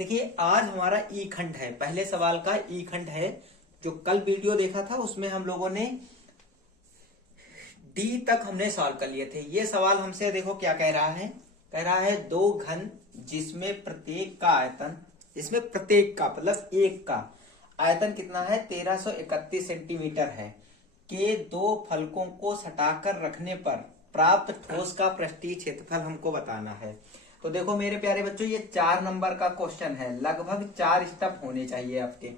देखिए आज हमारा ई खंड है, पहले सवाल का ई खंड है। जो कल वीडियो देखा था उसमें हम लोगों ने डी तक हमने सॉल्व कर लिए थे। ये सवाल हमसे देखो क्या कह रहा है। कह रहा है दो घन जिसमें प्रत्येक का आयतन, इसमें प्रत्येक का मतलब एक का आयतन कितना है 1331 सेंटीमीटर है, के दो फलकों को सटाकर रखने पर प्राप्त ठोस का पृष्ठीय क्षेत्रफल हमको बताना है। तो देखो मेरे प्यारे बच्चों, ये 4 नंबर का क्वेश्चन है, लगभग 4 स्टेप होने चाहिए आपके।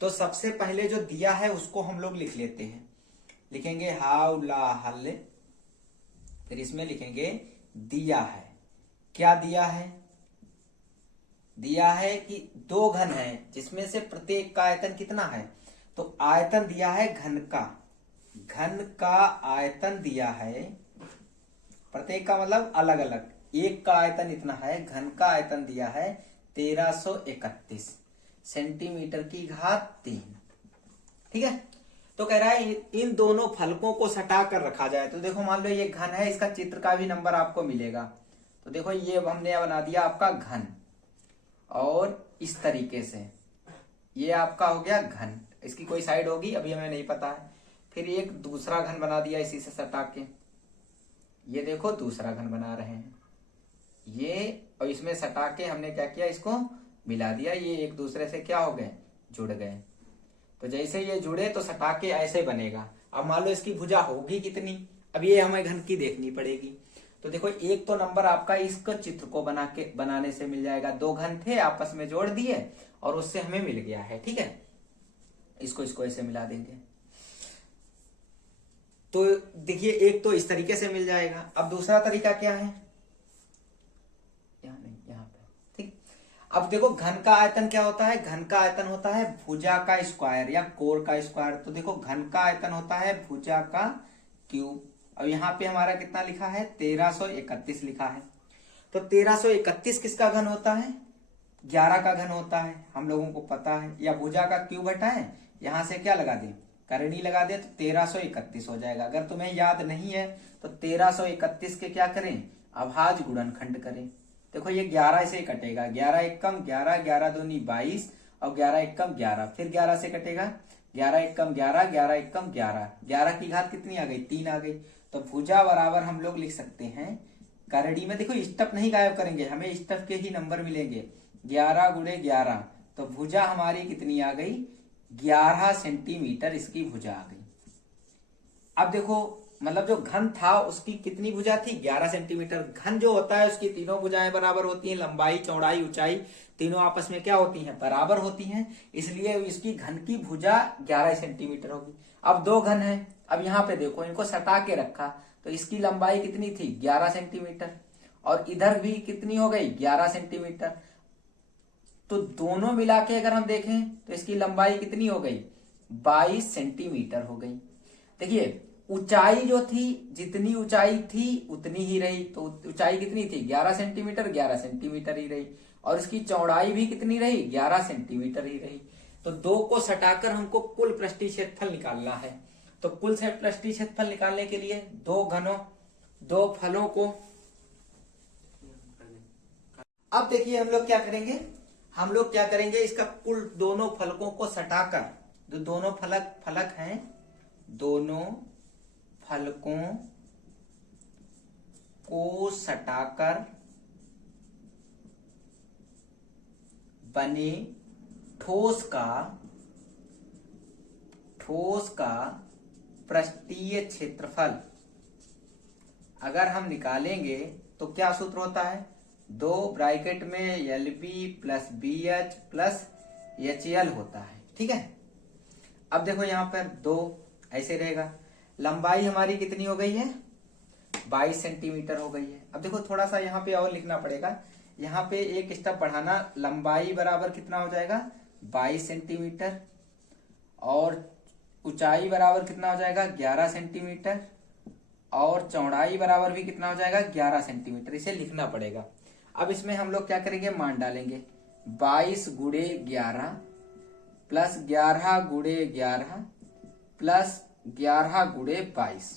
तो सबसे पहले जो दिया है उसको हम लोग लिख लेते हैं। लिखेंगे हाउ ला हल, फिर इसमें लिखेंगे दिया है। क्या दिया है? दिया है कि दो घन है जिसमें से प्रत्येक का आयतन कितना है। तो आयतन दिया है घन का, घन का आयतन दिया है, प्रत्येक का मतलब अलग अलग, एक का आयतन इतना है, घन का आयतन दिया है 1331 सेंटीमीटर की घात 3। ठीक है। तो कह रहा है इन दोनों फलकों को सटा कर रखा जाए। तो देखो मान लो ये घन है, इसका चित्र का भी नंबर आपको मिलेगा। तो देखो ये हमने बना दिया आपका घन, और इस तरीके से ये आपका हो गया घन। इसकी कोई साइड होगी अभी हमें नहीं पता है। फिर एक दूसरा घन बना दिया इसी से सटा के, ये देखो दूसरा घन बना रहे हैं ये, और इसमें सटा के हमने क्या किया, इसको मिला दिया। ये एक दूसरे से क्या हो गए, जुड़ गए। तो जैसे ये जुड़े तो सटा के ऐसे बनेगा। अब मान लो इसकी भुजा होगी कितनी, अब ये हमें घन की देखनी पड़ेगी। तो देखो एक तो नंबर आपका इसको चित्र को बनाने से मिल जाएगा। दो घन थे आपस में जोड़ दिए और उससे हमें मिल गया है। ठीक है, इसको ऐसे मिला देंगे तो देखिए एक तो इस तरीके से मिल जाएगा। अब दूसरा तरीका क्या है, यहाँ नहीं, यहाँ पे। ठीक। अब देखो घन का आयतन क्या होता है, घन का आयतन होता है भुजा का स्क्वायर या कोर का स्क्वायर। तो देखो घन का आयतन होता है भुजा का क्यूब। अब यहाँ पे हमारा कितना लिखा है 1331 लिखा है। तो 1331 किसका घन होता है, 11 का घन होता है, हम लोगों को पता है। या भुजा का क्यूब हटाएं, यहां से क्या लगा दें, करनी लगा दे, तो 1331 हो जाएगा। अगर तुम्हें याद नहीं है तो 1331 के क्या करें, अभाज्य गुणनखंड करें। देखो ये 11 से कटेगा, 11 एकम 11, 11 दूनी 22 और 11 एकम 11, फिर 11 से कटेगा, 11 एकम 11, 11 एकम 11, 11 की घात कितनी आ गई, 3 आ गई। तो भुजा बराबर हम लोग लिख सकते हैं, करड़ी में देखो स्टेप नहीं गायब करेंगे, हमें स्टेप के ही नंबर मिलेंगे। 11 गुणे 11, तो भुजा हमारी कितनी आ गई, 11 सेंटीमीटर इसकी भुजा आ गई। अब देखो मतलब जो घन था उसकी कितनी भुजा थी, 11 सेंटीमीटर। घन जो होता है उसकी तीनों भुजाएं बराबर होती हैं, लंबाई चौड़ाई ऊंचाई तीनों आपस में क्या होती हैं, बराबर होती हैं। इसलिए इसकी घन की भुजा 11 सेंटीमीटर होगी। अब दो घन है, अब यहाँ पे देखो इनको सटा के रखा, तो इसकी लंबाई कितनी थी 11 सेंटीमीटर, और इधर भी कितनी हो गई 11 सेंटीमीटर। तो दोनों मिला के अगर हम देखें तो इसकी लंबाई कितनी हो गई, 22 सेंटीमीटर हो गई। देखिए ऊंचाई जो थी, जितनी ऊंचाई थी उतनी ही रही। तो ऊंचाई कितनी थी 11 सेंटीमीटर, 11 सेंटीमीटर ही रही। और इसकी चौड़ाई भी कितनी रही, 11 सेंटीमीटर ही रही। तो दो को सटाकर हमको कुल पृष्ठीय क्षेत्रफल निकालना है। तो कुल पृष्ठीय क्षेत्रफल निकालने के लिए दो घनों, दो फलों को, अब देखिए हम लोग क्या करेंगे, इसका कुल दोनों फलकों को सटाकर, जो दोनों फलक हैं, दोनों फलकों को सटाकर बने ठोस का पृष्ठीय क्षेत्रफल अगर हम निकालेंगे तो क्या सूत्र होता है, दो ब्रैकेट में LB plus BH plus HL होता है। ठीक है। अब देखो यहाँ पर दो ऐसे रहेगा, लंबाई हमारी कितनी हो गई है 22 सेंटीमीटर हो गई है। अब देखो थोड़ा सा यहाँ पे और लिखना पड़ेगा, यहाँ पे एक स्टेप बढ़ाना, लंबाई बराबर कितना हो जाएगा 22 सेंटीमीटर, और ऊंचाई बराबर कितना हो जाएगा 11 सेंटीमीटर, और चौड़ाई बराबर भी कितना हो जाएगा 11 सेंटीमीटर। इसे लिखना पड़ेगा। अब इसमें हम लोग क्या करेंगे, मान डालेंगे, 22 गुणे 11 प्लस 11 गुणे 11 प्लस 11 गुणे 22।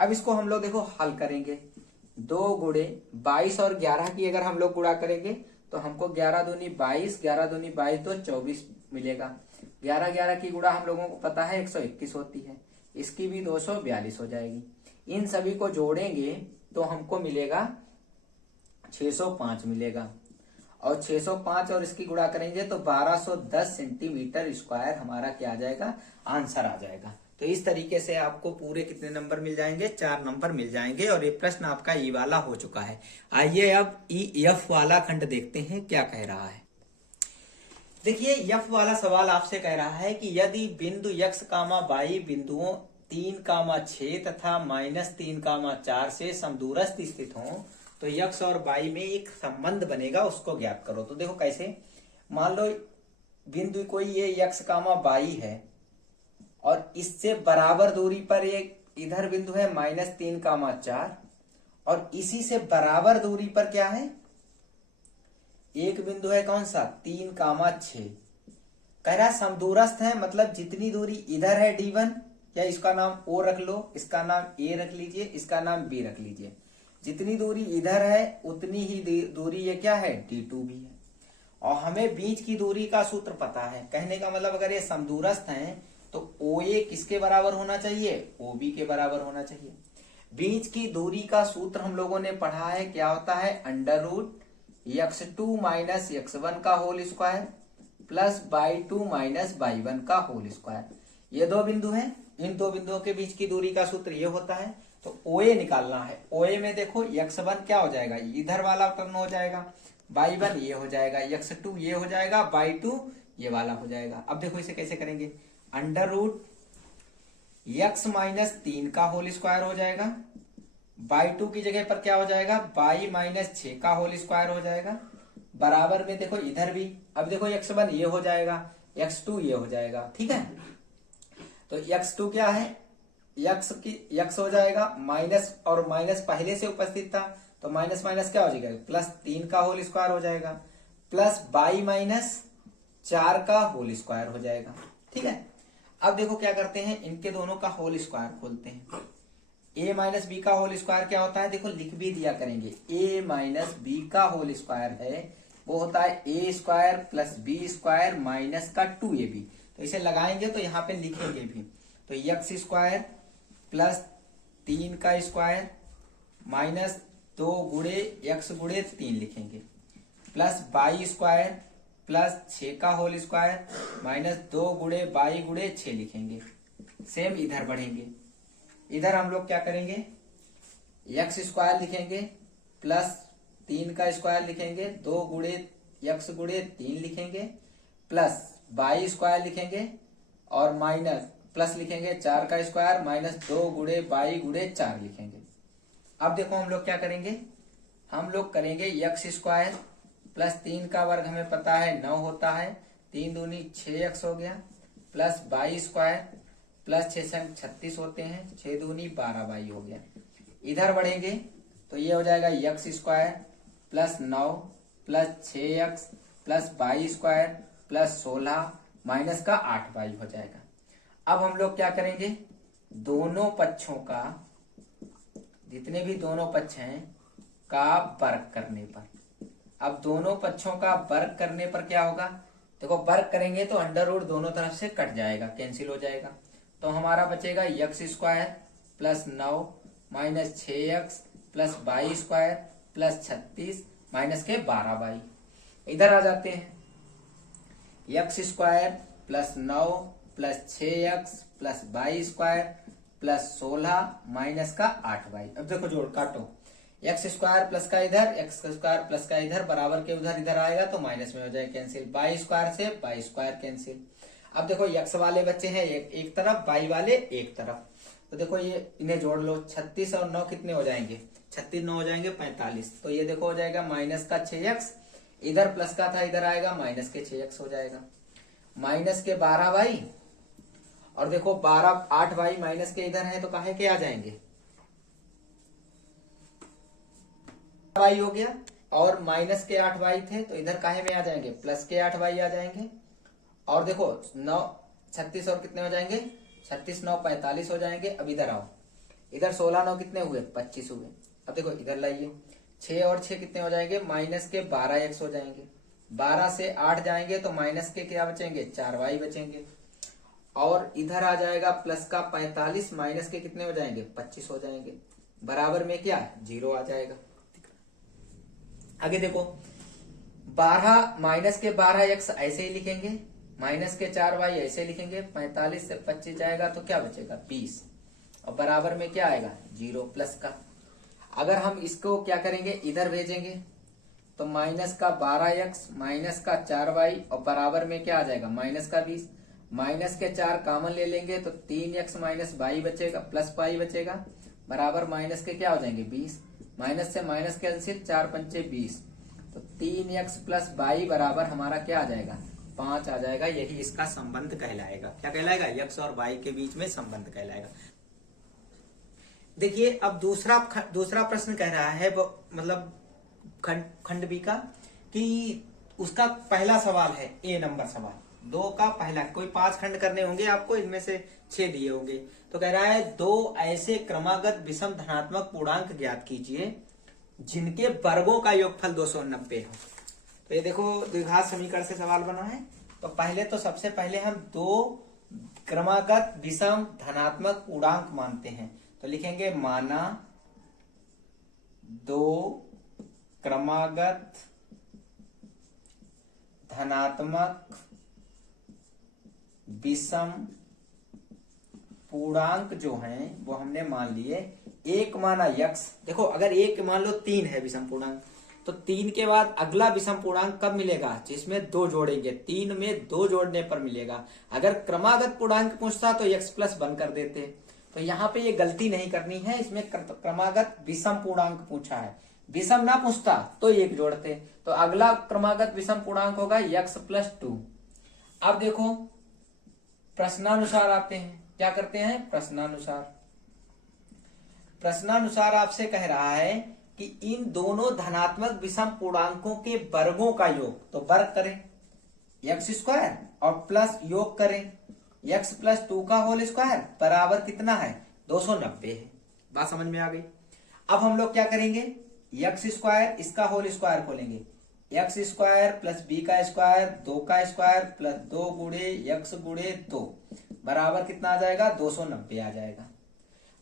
अब इसको हम लोग देखो हल करेंगे, 2 गुणे 22 और 11 की अगर हम लोग गुणा करेंगे तो हमको 11 दूनी 22, 11 दूनी 22 तो 24 मिलेगा। 11 11 की गुणा हम लोगों को पता है 121 होती है, इसकी भी 242 हो जाएगी। इन सभी को जोड़ेंगे तो हमको मिलेगा 605 मिलेगा, और 605 और इसकी गुणा करेंगे तो 1210 सेंटीमीटर स्क्वायर हमारा क्या आ जाएगा, आंसर आ जाएगा। तो इस तरीके से आपको पूरे कितने नंबर मिल जाएंगे, 4 नंबर मिल जाएंगे, और ये प्रश्न आपका ई वाला हो चुका है। आइए अब ई एफ वाला खंड देखते हैं क्या कह रहा है। देखिए एफ वाला सवाल आपसे कह रहा है कि यदि बिंदु x, y बिंदुओं 3, 6 तथा -3, 4 से समदूरस्थ स्थित हो तो x और y में एक संबंध बनेगा, उसको ज्ञात करो। तो देखो कैसे, मान लो बिंदु कोई ये x, y है, और इससे बराबर दूरी पर एक इधर बिंदु है -3, 4, और इसी से बराबर दूरी पर क्या है, एक बिंदु है कौन सा, 3, 6। कह रहा समदूरस्थ है, मतलब जितनी दूरी इधर है D1, या इसका नाम O रख लो, इसका नाम A रख लीजिए, इसका नाम B रख लीजिए, जितनी दूरी इधर है उतनी ही दूरी ये क्या है, D2 भी है। और हमें बीच की दूरी का सूत्र पता है, कहने का मतलब अगर ये समदूरस्थ हैं तो OA किसके बराबर होना चाहिए, OB के बराबर होना चाहिए। बीच की दूरी का सूत्र हम लोगों ने पढ़ा है, क्या होता है, √x2 - x1 का whole square plus y2 - y1 का होल स्क्वायर। ये दो बिंदु हैं, इन दो बिंदुओं के बीच की दूरी का सूत्र ये होता है। तो OA निकालना है। OA में देखो x1 क्या हो जाएगा, इधर वाला टर्म हो जाएगा, y1 ये हो जाएगा, x2 ये हो जाएगा, y2 ये वाला हो जाएगा। अब देखो इसे कैसे करेंगे, √x - 3 का होल स्क्वायर हो जाएगा, y2 की जगह पर क्या हो जाएगा, y - 6 का होल स्क्वायर हो जाएगा, बराबर में देखो इधर भी, अब देखो x1 ये हो जाएगा, x2 ये हो जाएगा, ठीक है। तो x2 क्या है, x हो जाएगा माइनस, और माइनस पहले से उपस्थित था तो माइनस माइनस क्या हो जाएगा, +3 का होल स्क्वायर हो जाएगा, प्लस y - 4 का होल स्क्वायर हो जाएगा, ठीक है। अब देखो क्या करते हैं, इनके दोनों का होल स्क्वायर खोलते हैं। a - b का होल स्क्वायर क्या होता है, देखो लिख भी दिया करेंगे, a - b का होल स्क्वायर है वो होता है a² + b² माइनस का 2ab। तो इसे लगाएंगे तो यहाँ पे लिखेंगे भी, तो x² + 3 का स्क्वायर माइनस 2 गुणे x गुणे 3 लिखेंगे, प्लस y² + 6 का होल स्क्वायर माइनस 2 गुणे y गुणे 6 लिखेंगे। सेम इधर बढ़ेंगे, इधर हम लोग क्या करेंगे, x² लिखेंगे प्लस 3 का स्क्वायर लिखेंगे, 2 गुणे x गुणे 3 लिखेंगे, प्लस y² लिखेंगे, और माइनस प्लस लिखेंगे 4 का स्क्वायर माइनस 2 गुणे y गुणे 4 लिखेंगे। अब देखो हम लोग क्या करेंगे, हम लोग करेंगे x² + 3 का वर्ग हमें पता है 9 होता है, 3 दूनी 6x हो गया, प्लस y² प्लस 6 संग 36 होते हैं, 6 दूनी 12y हो गया। इधर बढ़ेंगे तो ये हो जाएगा x² + 9 + 6x plus y² + 16 minus का 8y हो जाएगा। अब हम लोग क्या करेंगे, दोनों पक्षों का, जितने भी दोनों पक्ष हैं का वर्ग करने पर, अब दोनों पक्षों का वर्ग करने पर क्या होगा, देखो वर्ग करेंगे तो √ दोनों तरफ से कट जाएगा, कैंसिल हो जाएगा, तो हमारा बचेगा x² + 9 - 6x plus y² + 36 minus के 12y। इधर आ जाते हैं, x² + 9 + 6x plus y² + 16 minus का 8y। अब देखो जोड़ काटो, x² प्लस का इधर, x² प्लस का इधर, बराबर के उधर इधर आएगा तो माइनस में हो जाएगा कैंसिल, y² से y² कैंसिल। अब देखो x वाले बच्चे हैं एक तरफ, y वाले एक तरफ, तो देखो ये इन्हें जोड़ लो, 36 और 9 कितने हो जाएंगे, 36 9 हो जाएंगे 45, तो ये देखो हो जाएगा माइनस का 6x, इधर प्लस का था इधर आएगा माइनस के 6x हो जाएगा, माइनस के 12y, और देखो 8y माइनस के इधर है तो काहे के आ जाएंगे, y हो गया, और माइनस के 8y थे तो इधर काहे में आ जाएंगे, प्लस के 8y आ जाएंगे। और देखो 9 36 और कितने हो जाएंगे, 36 9 45 हो जाएंगे। अब इधर आओ, इधर 16 9 कितने हुए, 25 हुए। अब देखो इधर लाइए, 6 और 6 कितने हो जाएंगे, माइनस के 12x हो जाएंगे। 12 से 8 जाएंगे तो माइनस के क्या बचेंगे, 4y बचेंगे। और इधर आ जाएगा प्लस का 45, माइनस के कितने हो जाएंगे, 25 हो जाएंगे। बराबर में क्या, 0 आ जाएगा। आगे देखो, 12 माइनस के 12x ऐसे ही लिखेंगे, माइनस के 4y ऐसे लिखेंगे, 45 से 25 जाएगा तो क्या बचेगा, 20। और बराबर में क्या आएगा, 0 प्लस का। अगर हम इसको क्या करेंगे, इधर भेजेंगे तो माइनस का 12x माइनस का 4y और बराबर में क्या आ जाएगा, माइनस का 20। माइनस के 4 कॉमन ले लेंगे तो 3x माइनस y बचेगा, प्लस y बचेगा, बराबर माइनस के क्या हो जाएंगे, 20। माइनस से माइनस कैंसिल, 4 पंचे 20, तो 3x प्लस y बराबर हमारा क्या आ जाएगा, 5 आ जाएगा। यही इसका संबंध कहलाएगा। क्या कहलाएगा, x और y के बीच में संबंध कहलाएगा। देखिए अब दूसरा प्रश्न कह रहा है, मतलब खंड बी का, कि उसका पहला सवाल है, ए नंबर सवाल 2 का पहला। कोई 5 खंड करने होंगे आपको, इनमें से 6 दिए होंगे। तो कह रहा है 2 ऐसे क्रमागत विषम धनात्मक पूर्णांक ज्ञात कीजिए जिनके वर्गों का योगफल 290 हो। तो ये देखो द्विघात समीकरण से सवाल बना है। तो सबसे पहले हम 2 क्रमागत विषम धनात्मक पूर्णांक मानते हैं। तो लिखेंगे माना 2 क्रमागत धनात्मक विषम पूर्णांक जो हैं वो हमने मान लिए। एक माना यक्स, देखो अगर एक मान लो 3 है विषम पूर्णांक, तो 3 के बाद अगला विषम पूर्णांक कब मिलेगा, जिसमें 2 जोड़ेंगे, 3 में 2 जोड़ने पर मिलेगा। अगर क्रमागत पूर्णांक पूछता तो x प्लस 1 कर देते। तो यहाँ पे ये गलती नहीं करनी है, इसमें क्रमागत विषम पूर्णांक पूछा है, विषम ना पूछता तो 1 जोड़ते। तो अगला क्रमागत विषम पूर्णांक होगा x प्लस 2। अब देखो प्रश्नानुसार आते हैं, क्या करते हैं, प्रश्नानुसार आपसे कह रहा है कि इन दोनों धनात्मक विषम पूर्णांकों के वर्गों का योग, तो वर्ग करें एक्स स्क्वायर और प्लस योग करें x प्लस 2 का होल स्क्वायर बराबर कितना है, 290 है। बात समझ में आ गई। अब हम लोग क्या करेंगे, एक्स स्क्वायर इसका होल स्क्वायर खोलेंगे, एक्स स्क्वायर प्लस बी का स्क्वायर 2 का स्क्वायर प्लस 2 गुणे x गुणे 2 बराबर कितना आ जाएगा, 290 आ जाएगा।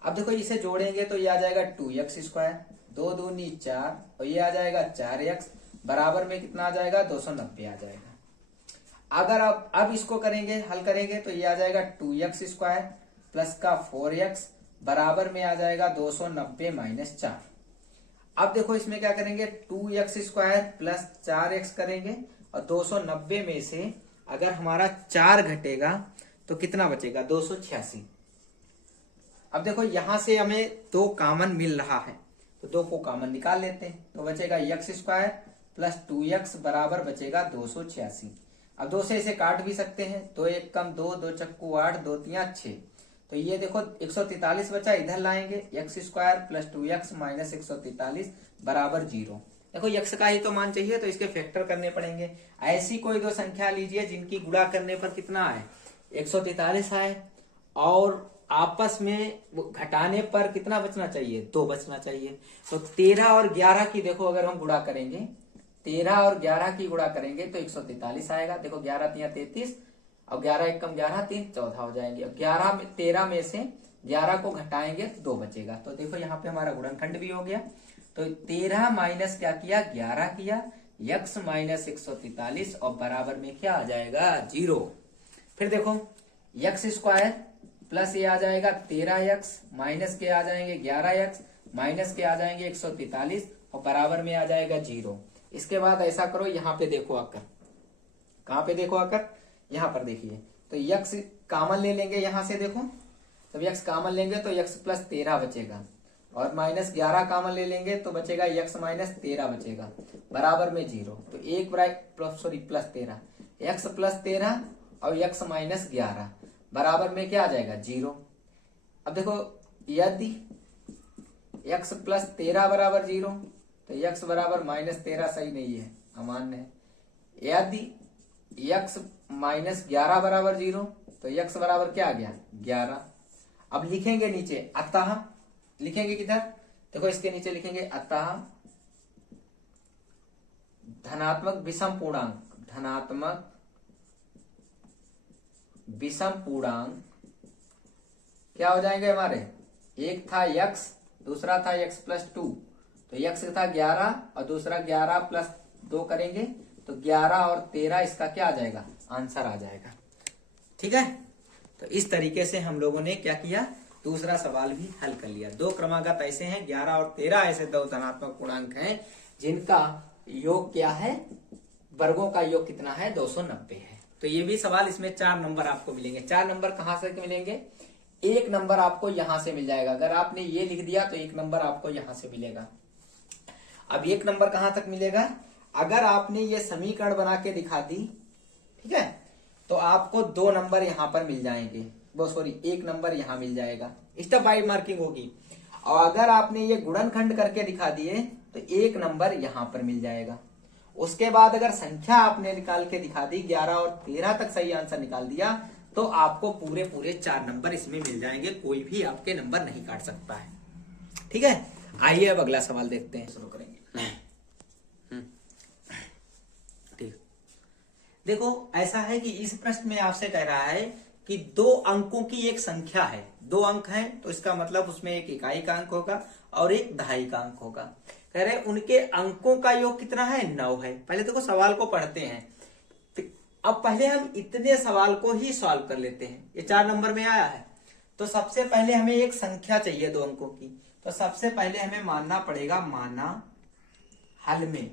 अब देखो इसे जोड़ेंगे तो ये आ जाएगा 2x स्क्वायर, 2 दूनी 4 और ये आ जाएगा 4x बराबर में कितना आ जाएगा, 290 आ जाएगा। अगर अब इसको करेंगे, हल करेंगे तो ये आ जाएगा 2x स्क्वायर प्लस का 4x बराबर में आ जाएगा 290 माइनस 4। अब देखो इसमें क्या करेंगे, 2x स्क्वायर प्लस 4x करेंगे और 290 में से अगर हमारा 4 घटेगा तो कितना बचेगा, 286। अब देखो यहां से हमें 2 कॉमन मिल रहा है तो 2 को कॉमन निकाल लेते हैं। तो बचेगा x स्क्वायर प्लस 2x बराबर बचेगा 286। अब 2 से इसे काट भी सकते हैं, 2 1 कम 2, 2 चक्कू 8, 2 3 6। तो ये देखो 143 बचा, इधर लाएंगे x square plus 2x minus 143 बराबर 0। देखो x का ही तो मान चाहिए तो इसके फैक्टर करने पड़ेंगे। ऐसी कोई 2 संख्या लीजिए जिनकी गुणा करने पर कितना आए, 143 आए और आपस में घटाने पर कितना बचना चाहिए, 2 बचना चाहिए। तो 13 और 11 की देखो अगर हम गुणा करेंगे, 13 और 11 की गुणा करेंगे तो 143 आएगा। देखो 11 3 33 और 11 1 कम 11 3 14 हो जाएंगे। अब 13 में से 11 को घटाएंगे तो 2 बचेगा। तो देखो यहाँ पे हमारा गुणनखंड भी हो गया। तो 13 माइनस क्या किया, 11 किया, x माइनस 143 और बराबर में क्या आ जाएगा, 0। फिर देखो x स्क्वायर प्लस ये आ जाएगा 13x माइनस के आ जाएंगे 11x माइनस के आ जाएंगे 143 और बराबर में आ जाएगा 0। इसके बाद ऐसा करो, यहाँ पे देखो आकर, कहाँ पे देखो आकर, यहाँ पर देखिए। तो x कॉमन ले लेंगे यहाँ से, देखो तब x कॉमन लेंगे तो x प्लस 13 बचेगा और माइनस 11 कॉमन ले लेंगे तो बचेगा x माइनस 13 बचेगा बराबर में 0। तो एक प्लस 13 x प्लस 13 और x माइनस 11 बराबर में क्या आ जाएगा, 0। अब देखो यदि x प्लस 13 बराबर 0 तो x बराबर माइनस 13 सही नहीं है, अमान्य है। यदि x माइनस 11 बराबर 0 तो x बराबर क्या आ गया, 11। अब लिखेंगे नीचे अतः, लिखेंगे किधर, देखो इसके नीचे लिखेंगे अतः धनात्मक विषम पूर्णांक क्या हो जाएंगे हमारे, एक था x, दूसरा था x प्लस 2, तो x था 11 और दूसरा 11 प्लस 2 करेंगे तो 11 और 13 इसका क्या आ जाएगा, आंसर आ जाएगा। ठीक है, तो इस तरीके से हम लोगों ने क्या किया, दूसरा सवाल भी हल कर लिया। दो क्रमागत ऐसे हैं, 11 और 13 ऐसे दो धनात्मक पूर्णांक हैं जिनका योग क्या है, वर्गों का योग कितना है, 290 है। तो ये भी सवाल, इसमें 4 नंबर आपको मिलेंगे। 4 नंबर कहां से मिलेंगे, 1 नंबर आपको यहां से मिल जाएगा। अगर आपने ये लिख दिया तो 1 नंबर आपको यहां से मिलेगा। अब 1 नंबर कहां तक मिलेगा, अगर आपने ये समीकरण बना के दिखा दी, ठीक है, तो आपको 2 नंबर यहां पर मिल जाएंगे, वो सॉरी 1 नंबर यहां मिल जाएगा, स्टेप बाय मार्किंग होगी। और अगर आपने ये गुणनखंड करके दिखा दिए तो 1 नंबर यहां पर मिल जाएगा। उसके बाद अगर संख्या आपने निकाल के दिखा दी, 11 और 13 तक सही आंसर निकाल दिया, तो आपको पूरे 4 नंबर इसमें मिल जाएंगे, कोई भी आपके नंबर नहीं काट सकता है। ठीक है, आइए अब अगला सवाल देखते हैं, शुरू करेंगे। ठीक, देखो ऐसा है कि इस प्रश्न में आपसे कह रहा है कि 2 अंकों की एक संख्या है, 2 अंक हैं, तो इसका मतलब उसमें एक इकाई का अंक होगा और एक दहाई का अंक होगा। कह रहे उनके अंकों का योग कितना है, 9 है। पहले देखो सवाल को पढ़ते हैं, तो अब पहले हम इतने सवाल को ही सॉल्व कर लेते हैं। ये 4 नंबर में आया है, तो सबसे पहले हमें एक संख्या चाहिए 2 अंकों की, तो सबसे पहले हमें मानना पड़ेगा, माना हल में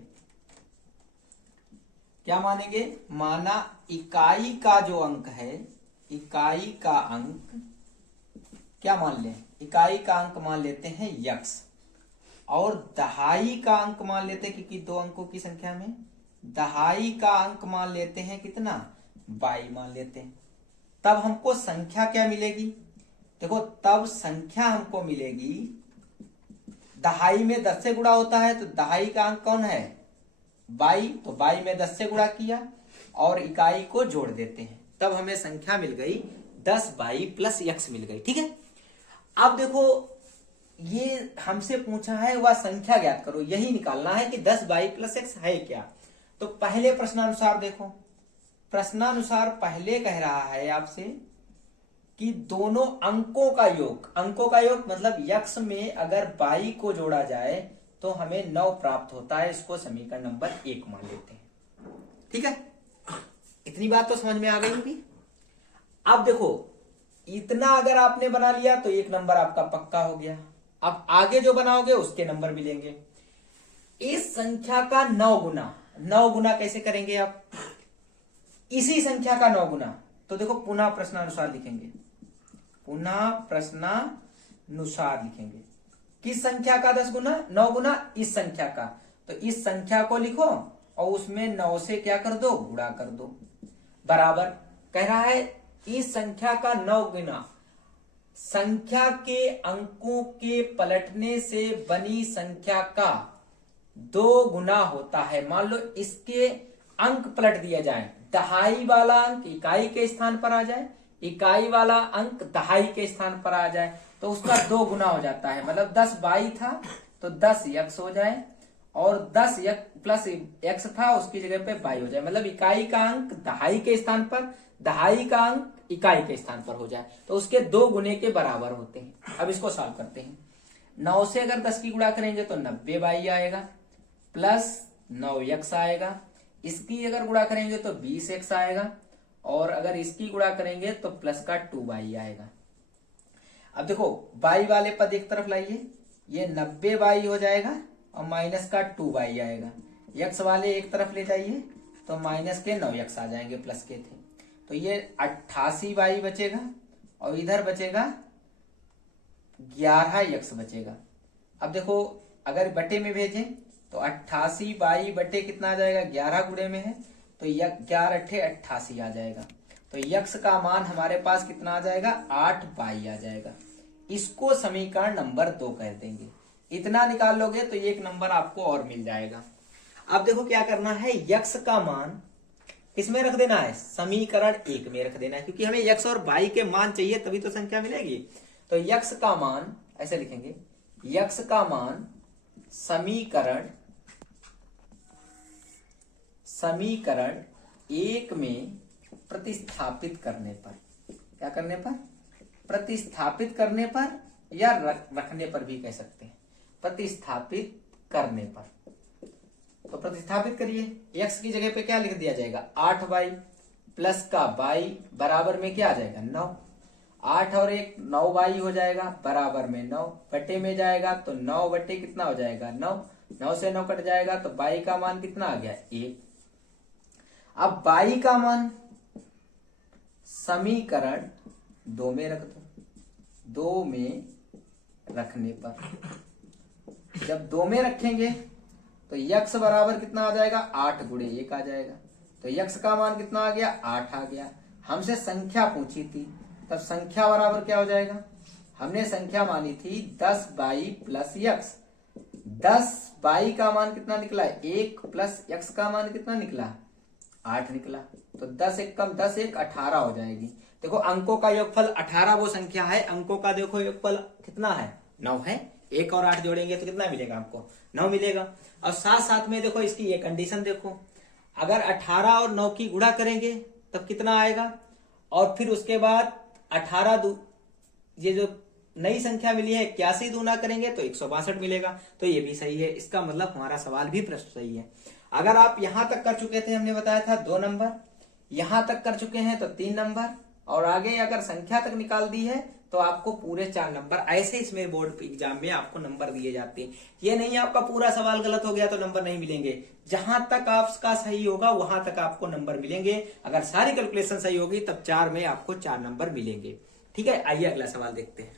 क्या मानेंगे, माना इकाई का जो अंक है, इकाई का अंक क्या मान लें, इकाई का अंक मान लेते हैं x, और दहाई का अंक मान लेते हैं, क्योंकि 2 अंकों की संख्या में दहाई का अंक मान लेते हैं कितना, y मान लेते हैं। तब हमको संख्या क्या मिलेगी, देखो तब संख्या हमको मिलेगी, दहाई में 10 से गुणा होता है, तो दहाई का अंक कौन है, y, तो y में 10 से गुणा किया और इकाई को जोड़ देते हैं, तब हमें संख्या मिल गई 10y प्लस x मिल गई। ठीक है, अब देखो ये हमसे पूछा है वह संख्या ज्ञात करो, यही निकालना है कि 10y प्लस x है क्या। तो पहले प्रश्नानुसार देखो, प्रश्नानुसार पहले कह रहा है आपसे कि दोनों अंकों का योग, अंकों का योग मतलब x में अगर y को जोड़ा जाए तो हमें 9 प्राप्त होता है, इसको समीकरण नंबर 1 मान लेते हैं। ठीक है, इतनी बात तो समझ में आ गई होगी। अब देखो इतना अगर आपने बना लिया तो 1 नंबर आपका पक्का हो गया। अब आगे जो बनाओगे उसके नंबर मिलेंगे। इस संख्या का 9 गुना कैसे करेंगे आप, इसी संख्या का 9 गुना, तो देखो पुनः प्रश्नानुसार लिखेंगे, पुनः प्रश्नानुसार लिखेंगे, किस संख्या का 10 गुना, 9 गुना इस संख्या का, तो इस संख्या को लिखो और उसमें 9 से क्या कर दो, गुणा कर दो, बराबर। कह रहा है इस संख्या का 9 गुना संख्या के अंकों के पलटने से बनी संख्या का 2 गुना होता है। मान लो इसके अंक पलट दिया जाए, दहाई वाला अंक इकाई के स्थान पर आ जाए, इकाई वाला अंक दहाई के स्थान पर आ जाए, तो उसका 2 गुना हो जाता है। मतलब 10y था तो 10x हो जाए, और 10x प्लस x था उसकी जगह पे y हो जाए। मतलब इकाई का अंक दहाई के स्थान पर, दहाई का अंक इकाई के स्थान पर हो जाए, तो उसके 2 गुने के बराबर होते हैं। अब इसको सॉल्व करते हैं। 9 से अगर 10 की गुणा करेंगे तो 90y आएगा, प्लस 9x आएगा, इसकी अगर गुणा करेंगे तो 20x आएगा, और अगर इसकी गुणा करेंगे तो प्लस का 2y आएगा। अब देखो y वाले पद एक तरफ लाइए, ये 90y हो जाएगा और माइनस का 2y आएगा। x वाले एक तरफ ले जाइए तो माइनस के 9x आ जाएंगे, प्लस के थे, तो ये 88y बचेगा, और इधर बचेगा 11x बचेगा। अब देखो अगर बटे में भेजें तो 88y बटे कितना आ जाएगा, 11 गुणे में है तो 11 अट्ठे 88 आ जाएगा, तो x का मान हमारे पास कितना आ जाएगा, 8y आ जाएगा। इसको समीकरण नंबर 2 कह देंगे। इतना निकाल लोगे तो 1 नंबर आपको और मिल जाएगा। अब देखो क्या करना है, x का मान किसमें रख देना है, समीकरण 1 में रख देना है, क्योंकि हमें x और y के मान चाहिए तभी तो संख्या मिलेगी। तो x का मान ऐसे लिखेंगे, x का मान समीकरण समीकरण 1 में प्रतिस्थापित करने पर, क्या करने पर, प्रतिस्थापित करने पर या रखने पर भी कह सकते हैं, प्रतिस्थापित करने पर। तो प्रतिस्थापित करिए, x की जगह पे क्या लिख दिया जाएगा, 8y प्लस का y बराबर में क्या आ जाएगा, 9। 8 और 1 9y हो जाएगा बराबर में 9, बटे में जाएगा तो 9 बटे कितना हो जाएगा, 9। 9 से 9 कट जाएगा तो y का मान कितना आ गया, 1। अब y का मान समीकरण 2 में रख दो, 2 में रखने पर, जब 2 में रखेंगे तो x बराबर कितना आ जाएगा, 8 गुणे 1 आ जाएगा। तो x का मान कितना आ गया, 8 आ गया। हमसे संख्या पूछी थी, तब संख्या बराबर क्या हो जाएगा, हमने संख्या मानी थी 10y प्लस x। 10y का मान कितना निकला, 1 प्लस x का मान कितना निकला, 8 निकला। तो 10 एक कम 10 एक 18 हो जाएगी। देखो अंकों का योगफल 18 वो संख्या है, अंकों का देखो योगफल कितना है, 9 है। 1 और 8 जोड़ेंगे तो कितना मिलेगा आपको, 9 मिलेगा। और साथ साथ में देखो इसकी ये कंडीशन देखो, अगर 18 और 9 की गुणा करेंगे तब कितना आएगा, और फिर उसके बाद 18 ये जो नई संख्या मिली है 81 दूना करेंगे तो 162 मिलेगा। तो ये भी सही है, इसका मतलब हमारा सवाल भी प्रश्न सही है। अगर आप यहां तक कर चुके थे, हमने बताया था 2 नंबर, यहां तक कर चुके हैं तो 3 नंबर, और आगे अगर संख्या तक निकाल दी है तो आपको पूरे 4 नंबर। ऐसे इसमें बोर्ड एग्जाम में आपको नंबर दिए जाते हैं। ये नहीं आपका पूरा सवाल गलत हो गया तो नंबर नहीं मिलेंगे, जहां तक आपका सही होगा वहां तक आपको नंबर मिलेंगे। अगर सारी कैलकुलेशन सही होगी तब 4 में आपको 4 नंबर मिलेंगे। ठीक है, आइए अगला सवाल देखते हैं।